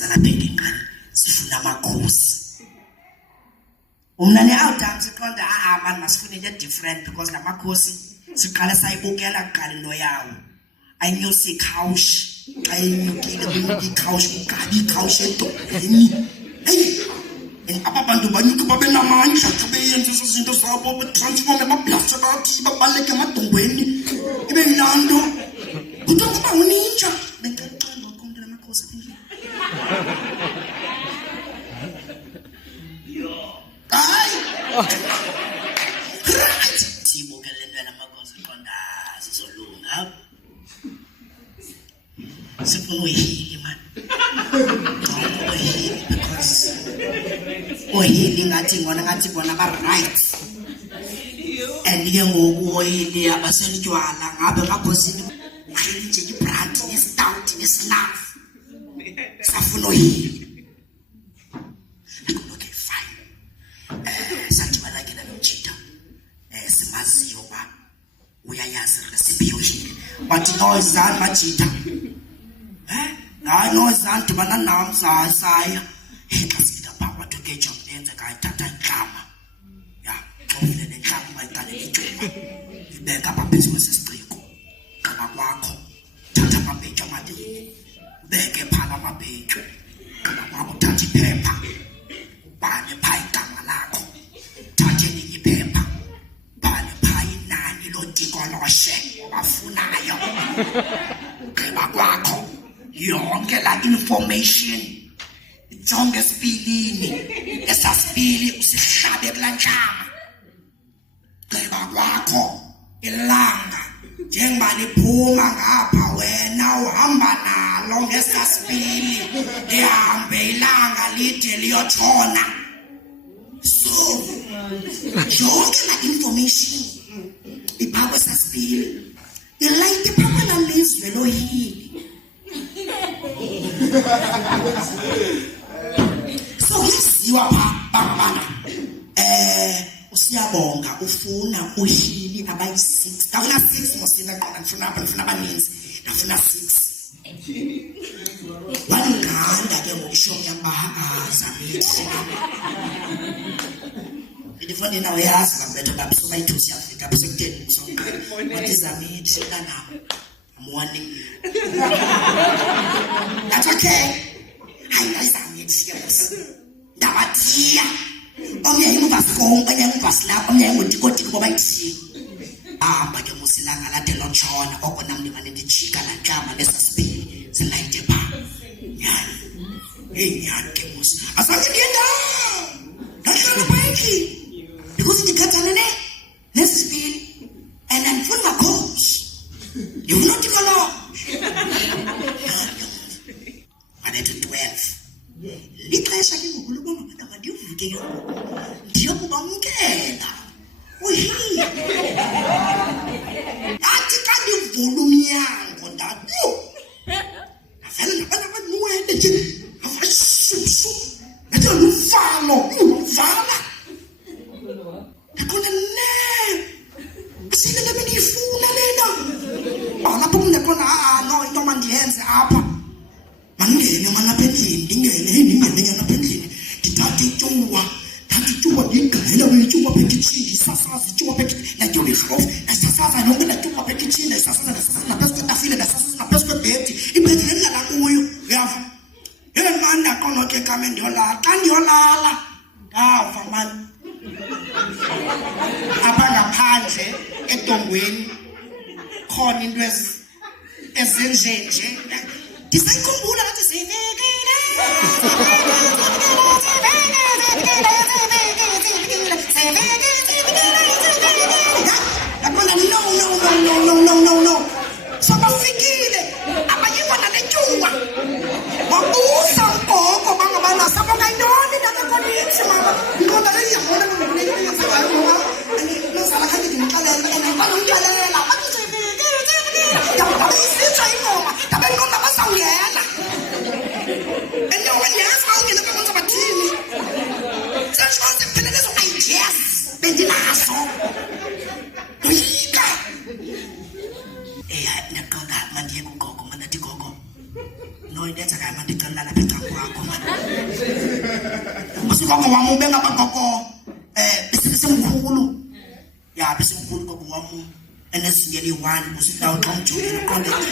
Salabheke ngani sifuna amakhosi. Umnane awudamu siqonda man masifune into different because namakhosi siqala sayibukela kuqala into yawo. Ayinyusa ikhawushi xa inyukile kunyuka ikhawushi kugabi ikhawushi edolweni. And abantu banyuka babe namandla xa beyenza izinto zabo betransforme bablashe bathi babaleke emadongweni ibe yilando kuthiwa kuba uninja becacanga ukumntu namakhosi endlini. Hayi right sibukele into namakhosi qonda sizolunga sifuna uyihili man because oyili ngathi ngona ngathi bona ba right and ke ngoku oyili abaselitywala ngabe makhosini kheli nje ibrand nestout nesnaff safuna oyili. Okay fine sathi balake nomjita simaziyo ba uyayazi recipe yojili but no izani majita hayi no izani dibana nam saya xa sifika phaa kwathokeja kuyenza kayithatha intlama ya xovile nentlama ungayiqaleli icuba ibeka apha phezu kwesisiciko gqiba kwakho thatha amabhetyu amabini ubeke phaa amabhetyu gqiba kwakho uthatha iphepha ubhale phaa igama lakho thatha elinye iphepha ubhale phaa inani lotikoloshe obafunayo gqiba kwakho yonke laa information jonge esipilini esasipili usihlabe kulaa ntlama. Gqiba kwakho ilanga njengoba liphuma ngapha wena uhamba nalo ngesasipili lihambe ilanga lide liyotshona. So yonke laa information iphaa kwesasipili ilayite phaa kwelaa lizwe loyili. So yaziwa bangabana usiyabonga ufuna uhili abayi-6 ndafuna 6 mosina qona ndifuna abaninzi ndafuna 6 wanganda ke ngokushomi yambahazamithi ndifuna nawe yazi ngambetha babso bayithusi yafika apho sekuteni kusonqala wathi zamithi kanabo I'm warning you. That's okay. Serious. Dawatia. Omya yimvasong, omya yimvaslap, omya yimgotikotiko boba iti. Amba ke musilanga la telotshona oko namni mane ndichika la ntlama lesasipili zilayite phaa. Nyani. Hey nyani ke musi. Asange ndienda. Ndahlala phaa because ndikhathalele nesipili and I'm full of coach. You will not take along. And at 12. Lixesha ke ngoku lubona abantu mandivuke ke ngoku ndiyokubamkela uyini athi xa ndivula umnyango ndatu avele nabantu abanuwele nje avashushu nathi lufalo uvala ndaqonda ne sile le bendiyifuna lena lapho kundekhona no into mandiyenze apha mandingene manapha endlini ndingene napha endlini ndithathe ityuwa ndingayela kwityuwa phekitshini ndisasaza ityuwa natyuwa irhofu nasasaza yonke natyuwa phekitshini nasasaza naphezu kwetafile nasasaza naphezu kwebhedi ibhedi lendlala kuyo uyava yele mani ndaqonda ke kame ndiyolala xa ndiyolala ndava mani apha ngaphandle edongweni khona into ezenjenje ndisayikhumbula ngathi sivekile no so bafikile abayiva nale tyuwa wabusa ugogo bangabana sabonga yintoni ndakakonintsi mama ndibona leyiyabona ngonenzayo mama nozala khange ndimxelele andibanomxelela ndabisitsha ingoma ndabe ingoma bazawungena endaweni yazi bawungena babenza bathini seshoze kuphelele ezo ideas bendinazo doyika ndaqonda mandiye kugogo mandathi gogo no into enzekayo mandicela lapha ecangu kwakho ugogo wami ubengabagogo besemkhulu ya besemkhulu gogo wami enezinye li1 usidawu xa umjokela college